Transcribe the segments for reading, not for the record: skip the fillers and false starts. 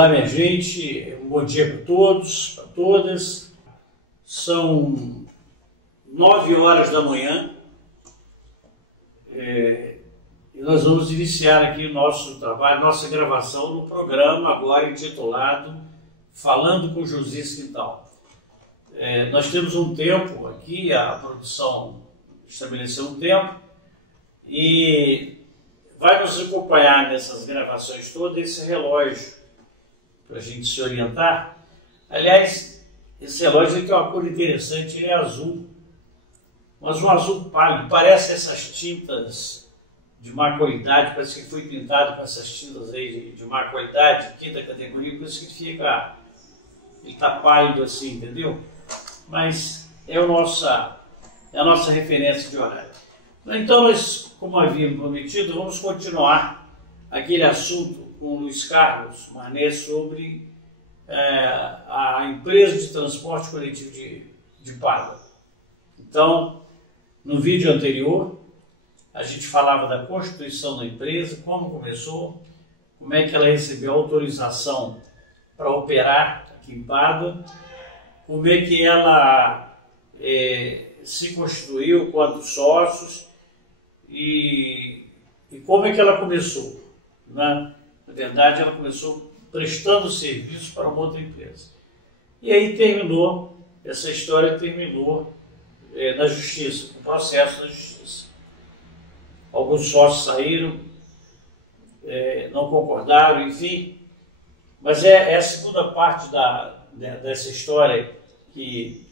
Olá, minha gente, um bom dia para todos, para todas. São 9 horas da manhã e nós vamos iniciar aqui o nosso trabalho, nossa gravação no programa agora intitulado Falando com Josias Quintal. Nós temos um tempo aqui, a produção estabeleceu um tempo e vai nos acompanhar nessas gravações todas esse relógio para a gente se orientar. Aliás, esse relógio aqui é uma cor interessante, ele é azul, mas um azul pálido, parece essas tintas de má qualidade, parece que foi pintado com essas tintas aí de má qualidade, quinta categoria, por isso que fica, ele está pálido assim, entendeu? Mas é a nossa referência de horário. Então nós, como havíamos prometido, vamos continuar aquele assunto com o Luiz Carlos Marnet sobre a empresa de transporte coletivo de Pádua. Então, no vídeo anterior, a gente falava da constituição da empresa, como começou, como é que ela recebeu autorização para operar aqui em Pádua, como é que ela se constituiu, quantos sócios e como é que ela começou, né? Na verdade, ela começou prestando serviço para uma outra empresa. E aí essa história terminou na justiça, no processo da justiça. Alguns sócios saíram, não concordaram, enfim. Mas é a segunda parte dessa história que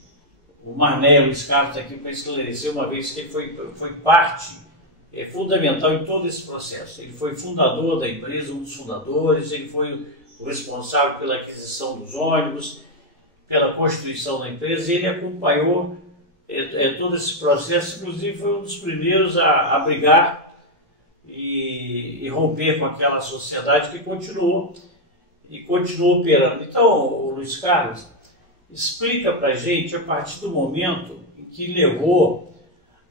o Marnet, o Luiz Carlos, está aqui para esclarecer, uma vez que ele foi parte fundamental em todo esse processo. Ele foi fundador da empresa, um dos fundadores, ele foi o responsável pela aquisição dos ônibus, pela constituição da empresa, e ele acompanhou todo esse processo, inclusive foi um dos primeiros a brigar e romper com aquela sociedade que continuou operando. Então, o Luiz Carlos, explica para a gente, a partir do momento em que levou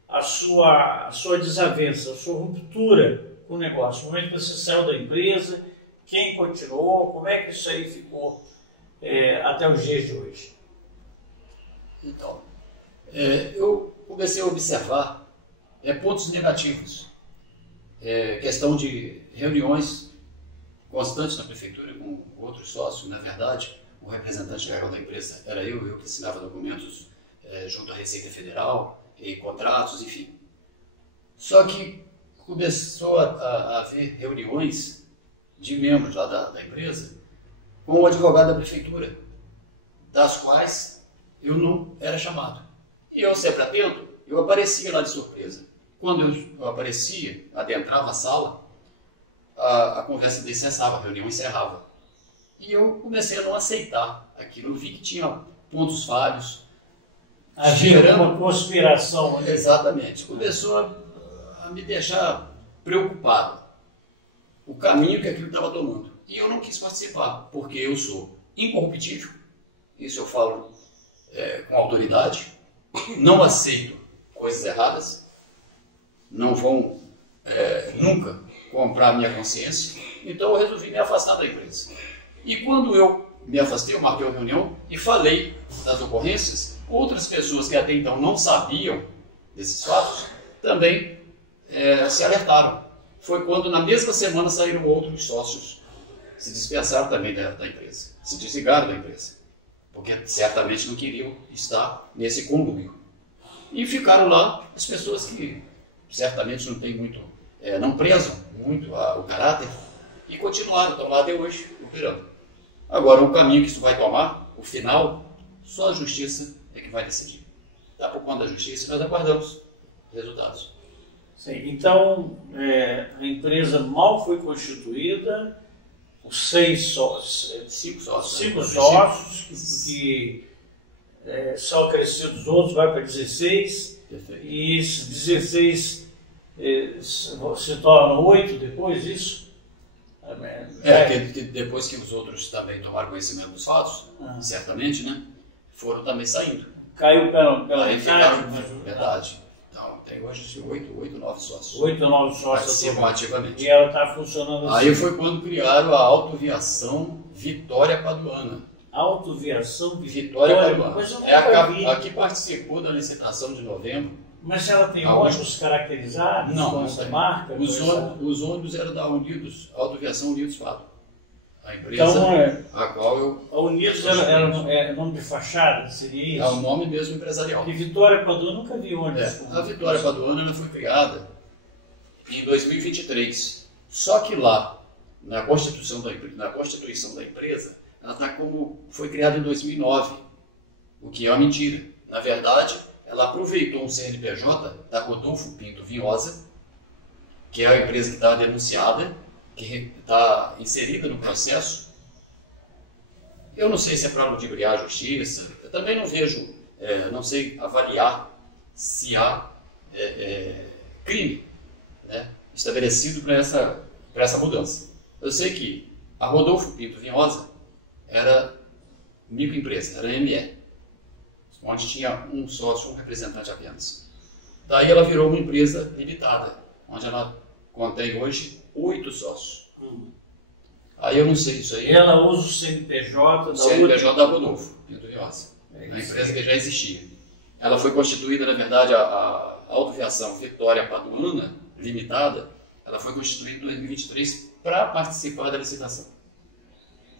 a sua desavença, a sua ruptura com o negócio, o momento que você saiu da empresa, quem continuou, como é que isso aí ficou até os dias de hoje? Então, eu comecei a observar pontos negativos, questão de reuniões constantes na prefeitura com outros sócios. Na verdade, o representante legal da empresa era eu que assinava documentos junto à Receita Federal, e contratos, enfim. Só que começou a haver reuniões de membros lá da empresa com o advogado da prefeitura, das quais eu não era chamado. E eu, sempre atento, eu aparecia lá de surpresa. Quando eu aparecia, adentrava a sala, a conversa dele cessava, a reunião encerrava. E eu comecei a não aceitar aquilo. Eu vi que tinha pontos falhos, havia uma conspiração. Né? Exatamente. Começou a me deixar preocupado o caminho que aquilo estava tomando. E eu não quis participar, porque eu sou incorruptível, isso eu falo com autoridade, não aceito coisas erradas, não vão nunca comprar a minha consciência, então eu resolvi me afastar da empresa. E quando eu me afastei, eu marquei uma reunião e falei das ocorrências. Outras pessoas que até então não sabiam desses fatos também se alertaram. Foi quando na mesma semana saíram outros sócios, se dispensaram também da empresa, se desligaram da empresa, porque certamente não queriam estar nesse conluio. E ficaram lá as pessoas que certamente não têm muito, não prezam muito o caráter, e continuaram, estão lá até hoje, operando. Agora, o caminho que isso vai tomar, o final, só a justiça é que vai decidir. Está por conta da justiça, nós aguardamos resultados. Sim, então, a empresa mal foi constituída, os 5 sócios, que são acrescidos outros, vai para 16, perfeito. E esses 16 se tornam 8 depois, isso? Que depois que os outros também tomaram conhecimento dos fatos, certamente, né? Foram também saindo. Caiu pela metade. Verdade. Então, tem hoje 8, 9 sócios. 8 ou 9 sócios participam ativamente. E ela está funcionando assim. Aí foi quando criaram a Autoviação Vitória Paduana. Autoviação Vitória Paduana. Mas eu É nunca a que participou da licitação de novembro. Mas ela tem Alguns- ônibus caracterizados Não, com não essa tem. marca? Os ônibus eram da Unidos, Autoviação Unidos Fado. A empresa Então, a qual eu... a Unidos era nome de fachada? Seria É o isso? nome mesmo empresarial. E Vitória Padua nunca vi ônibus. A Vitória Paduana ela foi criada em 2023. Só que lá, na constituição da empresa, ela está como foi criada em 2009, o que é uma mentira. Na verdade, ela aproveitou um CNPJ da Rodolfo Pinto Vinhosa, que é a empresa que está denunciada, que está inserida no processo. Eu não sei se é para ludibriar a justiça, eu também não vejo, não sei avaliar se há crime, né, estabelecido para essa mudança. Eu sei que a Rodolfo Pinto Vinhosa era microempresa, era ME, onde tinha um sócio, um representante apenas. Daí ela virou uma empresa limitada, onde ela contém hoje 8 sócios. Aí eu não sei isso aí. Ela usa o CNPJ da CNPJ da Rodolfo Pinto Vinhosa, uma empresa que já existia. Ela foi constituída, na verdade, a Autoviação Vitória Paduana Limitada, ela foi constituída em 2023 para participar da licitação,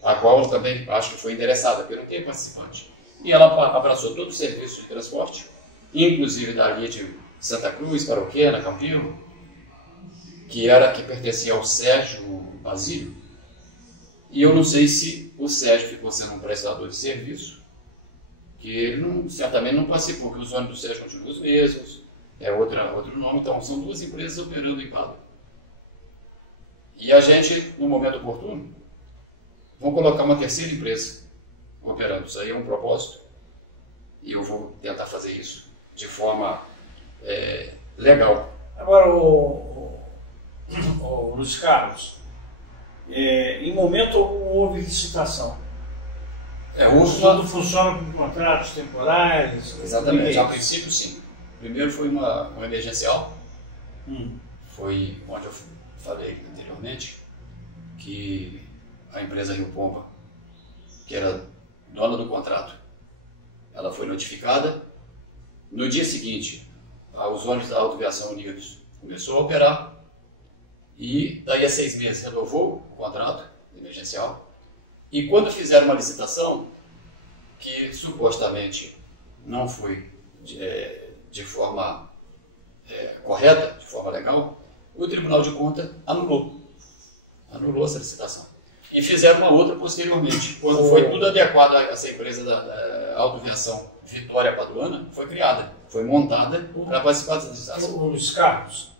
a qual eu também acho que foi endereçada, porque não tem participante. E ela abraçou todo o serviço de transporte, inclusive da linha de Santa Cruz, Paroquena, Campilo, que pertencia ao Sérgio Basílio. E eu não sei se o Sérgio ficou sendo um prestador de serviço, que ele certamente não participou, porque os ônibus do Sérgio continuam os mesmos, é outro nome, então são duas empresas operando em Padua. E a gente, no momento oportuno, vamos colocar uma terceira empresa operando. Isso aí é um propósito, e eu vou tentar fazer isso de forma legal. Agora, Luiz Carlos, em momento algum houve licitação. Tudo funciona com contratos temporários? Exatamente, a princípio sim. Primeiro foi uma emergencial, foi onde eu falei anteriormente, que a empresa Rio Pompa, que era dona do contrato, ela foi notificada. No dia seguinte, os ônibus da Autoviação Unidos começou a operar, e daí a 6 meses renovou o contrato emergencial. E quando fizeram uma licitação, que supostamente não foi de forma correta, de forma legal, o Tribunal de Contas anulou essa licitação. E fizeram uma outra posteriormente, quando foi tudo adequado a essa empresa da Autoviação Vitória Paduana, foi criada, foi montada para participar dessa licitação. Luiz Carlos,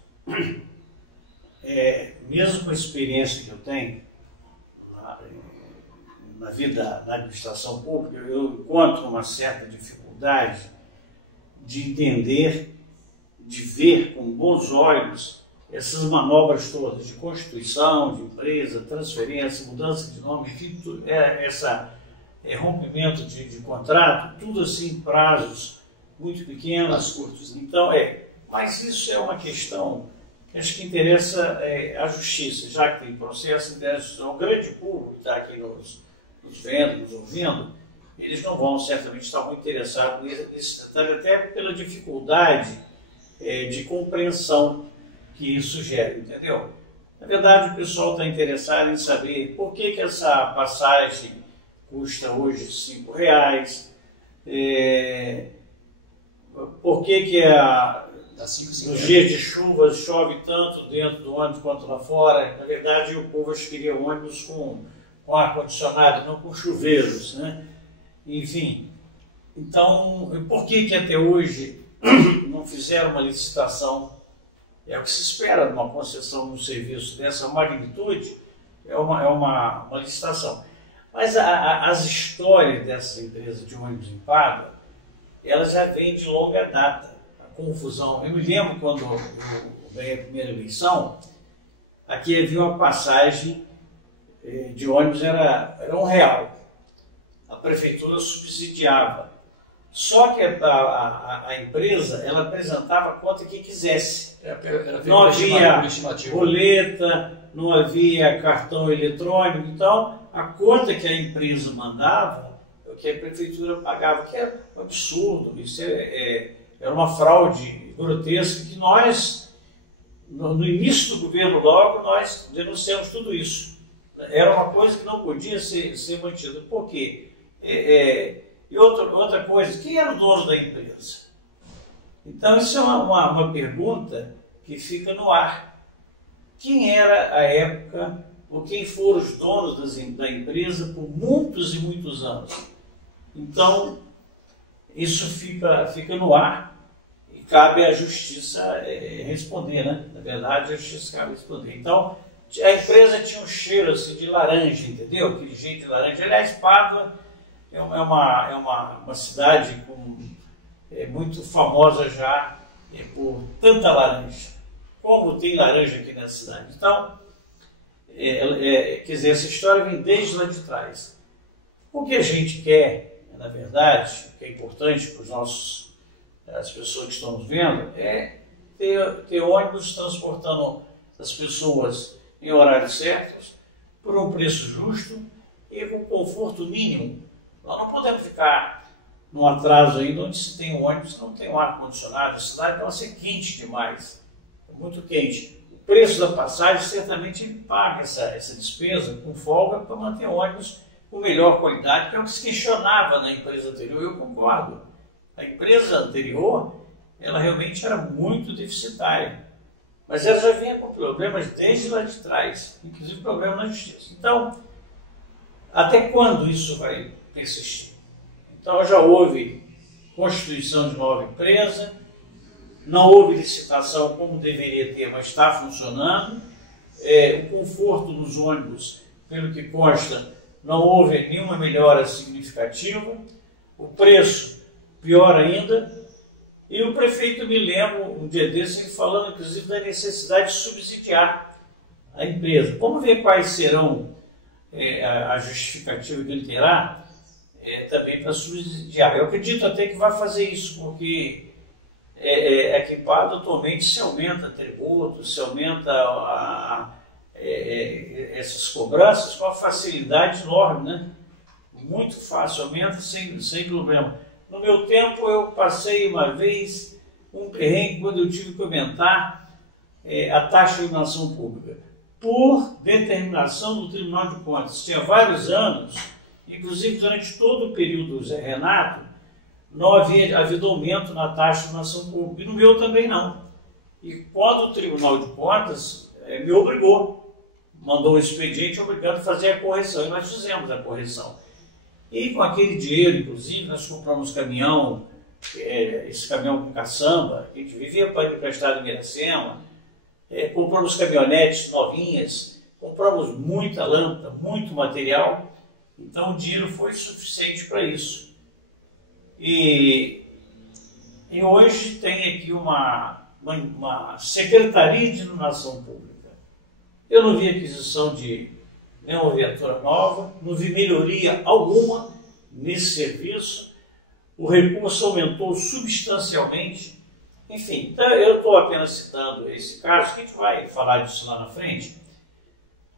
mesmo com a experiência que eu tenho na vida da administração pública, eu encontro uma certa dificuldade de entender, de ver com bons olhos essas manobras todas de constituição, de empresa, transferência, mudança de nome, enfim, rompimento de contrato, tudo assim em prazos muito pequenos. Curtos, né? Então, mas isso é uma questão que acho que interessa a justiça, já que tem processo, interessa ao grande público que está aqui nos vendo, nos ouvindo, eles não vão certamente estar muito interessados nesse detalhe, até pela dificuldade de compreensão que isso gera, entendeu? Na verdade, o pessoal está interessado em saber por que essa passagem custa hoje R$5, por que nos dias de chuva chove tanto dentro do ônibus quanto lá fora. Na verdade, o povo queria ônibus com ar-condicionado, não com chuveiros, né? Enfim, então, por que até hoje não fizeram uma licitação? É o que se espera de uma concessão de um serviço dessa magnitude, é uma licitação. Mas as histórias dessa empresa de ônibus em Padua, elas já vêm de longa data. A confusão. Eu me lembro quando eu ganhei a primeira eleição, aqui havia uma passagem de ônibus, era R$1. A prefeitura subsidiava. Só que a empresa, ela apresentava a conta que quisesse. Não havia boleta, não havia cartão eletrônico. Então, a conta que a empresa mandava, o que a prefeitura pagava, que é um absurdo. Isso era uma fraude grotesca que nós, no início do governo logo, nós denunciamos tudo isso. Era uma coisa que não podia ser mantida. Por quê? E outra coisa, quem era o dono da empresa? Então, isso é uma pergunta que fica no ar. Quem era, à época, ou quem foram os donos da empresa por muitos e muitos anos? Então, isso fica no ar e cabe à justiça responder, né? Na verdade, a justiça cabe responder. Então, a empresa tinha um cheiro assim, de laranja, entendeu? Aquele jeito de laranja. Aliás, Pádua é uma cidade muito famosa já por tanta laranja. Como tem laranja aqui nessa cidade. Então, quer dizer, essa história vem desde lá de trás. O que a gente quer, na verdade, o que é importante para as pessoas que estão nos vendo, é ter ônibus transportando as pessoas em horários certos, por um preço justo e com conforto mínimo. Nós não podemos ficar num atraso ainda onde se tem um ônibus que não tem um ar-condicionado. A cidade vai ser quente demais, é muito quente. O preço da passagem, certamente, ele paga essa despesa com folga para manter ônibus com melhor qualidade, que é o que se questionava na empresa anterior. Eu concordo. A empresa anterior, ela realmente era muito deficitária. Mas ela já vinha com problemas desde lá de trás, inclusive problemas na justiça. Então, até quando isso vai persistir? Então, já houve constituição de nova empresa, não houve licitação como deveria ter, mas está funcionando. O conforto nos ônibus, pelo que consta, não houve nenhuma melhora significativa. O preço, pior ainda. E o prefeito, me lembro, um dia desses, falando inclusive da necessidade de subsidiar a empresa. Vamos ver quais serão a justificativa que ele terá também para subsidiar. Eu acredito até que vai fazer isso, porque aqui em Pádua atualmente se aumenta tributos, se aumenta essas cobranças com uma facilidade enorme, né? Muito fácil, aumenta sem problema. No meu tempo, eu passei uma vez um perrengue quando eu tive que aumentar a taxa de iluminação pública, por determinação do Tribunal de Contas. Tinha vários anos, inclusive durante todo o período do Zé Renato, não havia havido aumento na taxa de iluminação pública, e no meu também não. E quando o Tribunal de Contas me obrigou, mandou um expediente obrigando a fazer a correção, e nós fizemos a correção. E com aquele dinheiro, inclusive, nós compramos caminhão, esse caminhão com caçamba, que a gente vivia para emprestar em Iracema, compramos caminhonetes novinhas, compramos muita lâmpada, muito material, então o dinheiro foi suficiente para isso. E hoje tem aqui uma Secretaria de Iluminação Pública. Eu não vi aquisição de nenhuma viatura nova, não vi melhoria alguma nesse serviço, o recurso aumentou substancialmente, enfim, então eu estou apenas citando esse caso, que a gente vai falar disso lá na frente,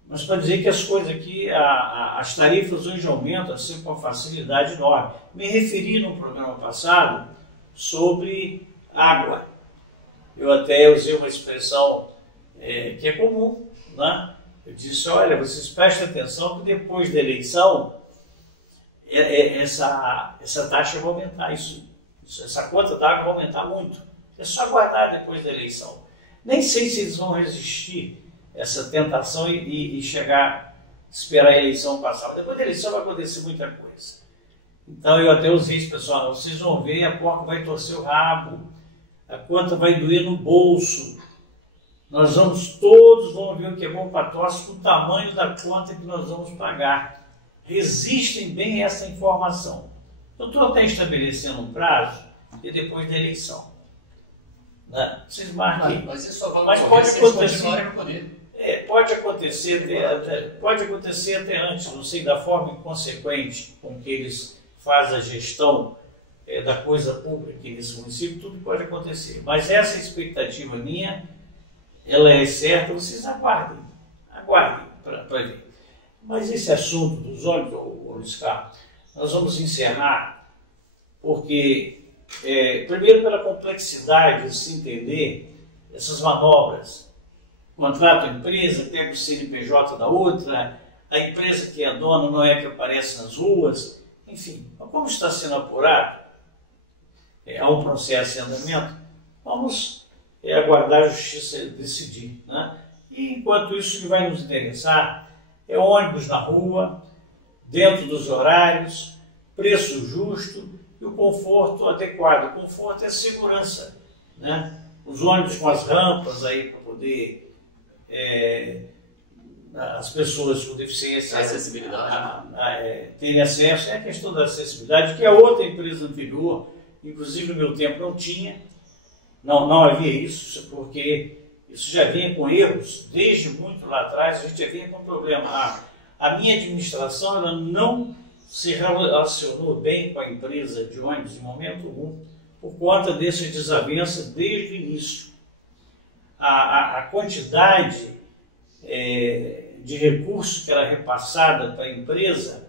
mas para dizer que as coisas aqui, as tarifas hoje aumentam assim, com uma facilidade enorme. Me referi no programa passado sobre água, eu até usei uma expressão que é comum, né? Eu disse, olha, vocês prestem atenção que depois da eleição, essa taxa vai aumentar, essa conta d'água vai aumentar muito. É só aguardar depois da eleição. Nem sei se eles vão resistir a essa tentação e esperar a eleição passar. Depois da eleição vai acontecer muita coisa. Então eu até usei isso, pessoal, vocês vão ver, a porca vai torcer o rabo, a conta vai doer no bolso. Nós todos vamos ver o que é bom para tosse com o tamanho da conta que nós vamos pagar. Resistem bem a essa informação. Eu estou até estabelecendo um prazo e depois da eleição. Né? Vocês marquem. Mas isso só vai mas pode acontecer. Pode acontecer até antes, não sei, da forma inconsequente com que eles fazem a gestão da coisa pública aqui nesse município, tudo pode acontecer. Mas essa expectativa minha, ela é certa, vocês aguardem para ver. Mas esse assunto dos olhos, Luiz Carlos, nós vamos encerrar, porque, primeiro pela complexidade de se entender essas manobras. Contrata a empresa, pega o CNPJ da outra, a empresa que é dona não é que aparece nas ruas, enfim. Como está sendo apurado, há um processo em andamento, vamos aguardar a justiça decidir, né? E enquanto isso, o que vai nos interessar é ônibus na rua, dentro dos horários, preço justo e o conforto adequado. O conforto é a segurança, né? Os ônibus com as rampas aí para poder as pessoas com deficiência terem acesso. É a questão da acessibilidade, que a outra empresa anterior, inclusive no meu tempo, não tinha. Não havia isso, porque isso já vinha com erros, desde muito lá atrás, a gente já vinha com problema. A minha administração ela não se relacionou bem com a empresa de ônibus em momento algum, por conta dessa desavença desde o início. A quantidade de recursos que era repassada para a empresa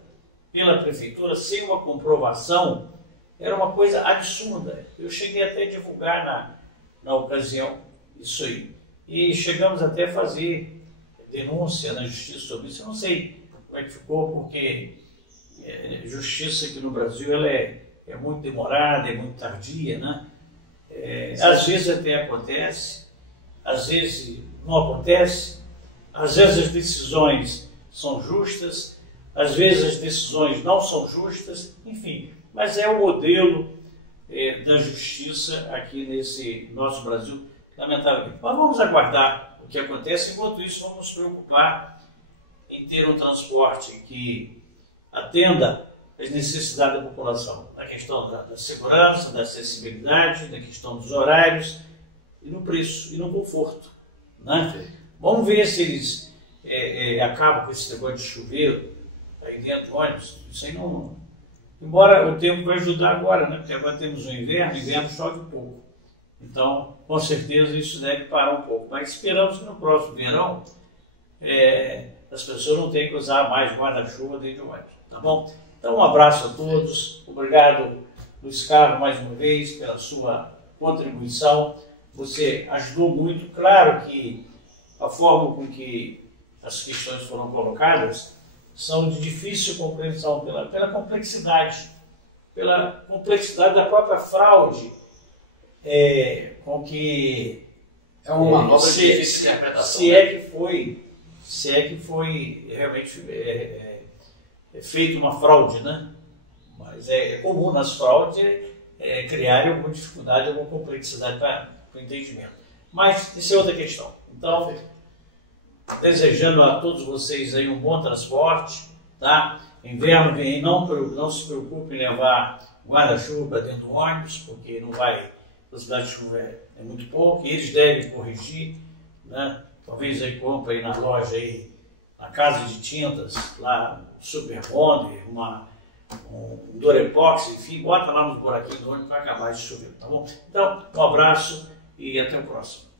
pela prefeitura, sem uma comprovação, era uma coisa absurda. Eu cheguei até a divulgar na ocasião isso aí. E chegamos até a fazer denúncia na justiça sobre isso. Eu não sei como é que ficou, porque justiça aqui no Brasil ela é muito demorada, é muito tardia, né? Às vezes até acontece, às vezes não acontece, às vezes as decisões são justas, às vezes as decisões não são justas, enfim. Mas é o modelo da justiça aqui nesse nosso Brasil, lamentavelmente. Mas vamos aguardar o que acontece. Enquanto isso, vamos nos preocupar em ter um transporte que atenda às necessidades da população, na questão da segurança, da acessibilidade, da questão dos horários e no preço e no conforto, né? Vamos ver se eles acabam com esse negócio de chuveiro aí dentro do ônibus. Isso aí não... Embora o tempo vai ajudar agora, né? Porque agora temos o inverno chove um pouco. Então, com certeza, isso deve parar um pouco. Mas esperamos que no próximo verão as pessoas não tenham que usar mais guarda-chuva dentro do ônibus, tá bom? Então, um abraço a todos. Obrigado, Luiz Carlos, mais uma vez, pela sua contribuição. Você ajudou muito. Claro que a forma com que as questões foram colocadas são de difícil compreensão pela complexidade da própria fraude, com que uma nova difícil interpretação. Se é que foi realmente feita uma fraude, né? Mas é comum nas fraudes criarem alguma dificuldade, alguma complexidade para o entendimento. Mas isso é outra questão. Então, desejando a todos vocês aí um bom transporte, tá? Inverno vem, não se preocupe em levar guarda-chuva dentro do ônibus, porque não vai, a velocidade de chuva é muito pouco, e eles devem corrigir, né? Talvez aí compre aí na loja aí, na casa de tintas, lá, Super Bonder, um Durepox, enfim, bota lá nos buraquinhos do ônibus para acabar de chover, tá bom? Então, um abraço e até o próximo.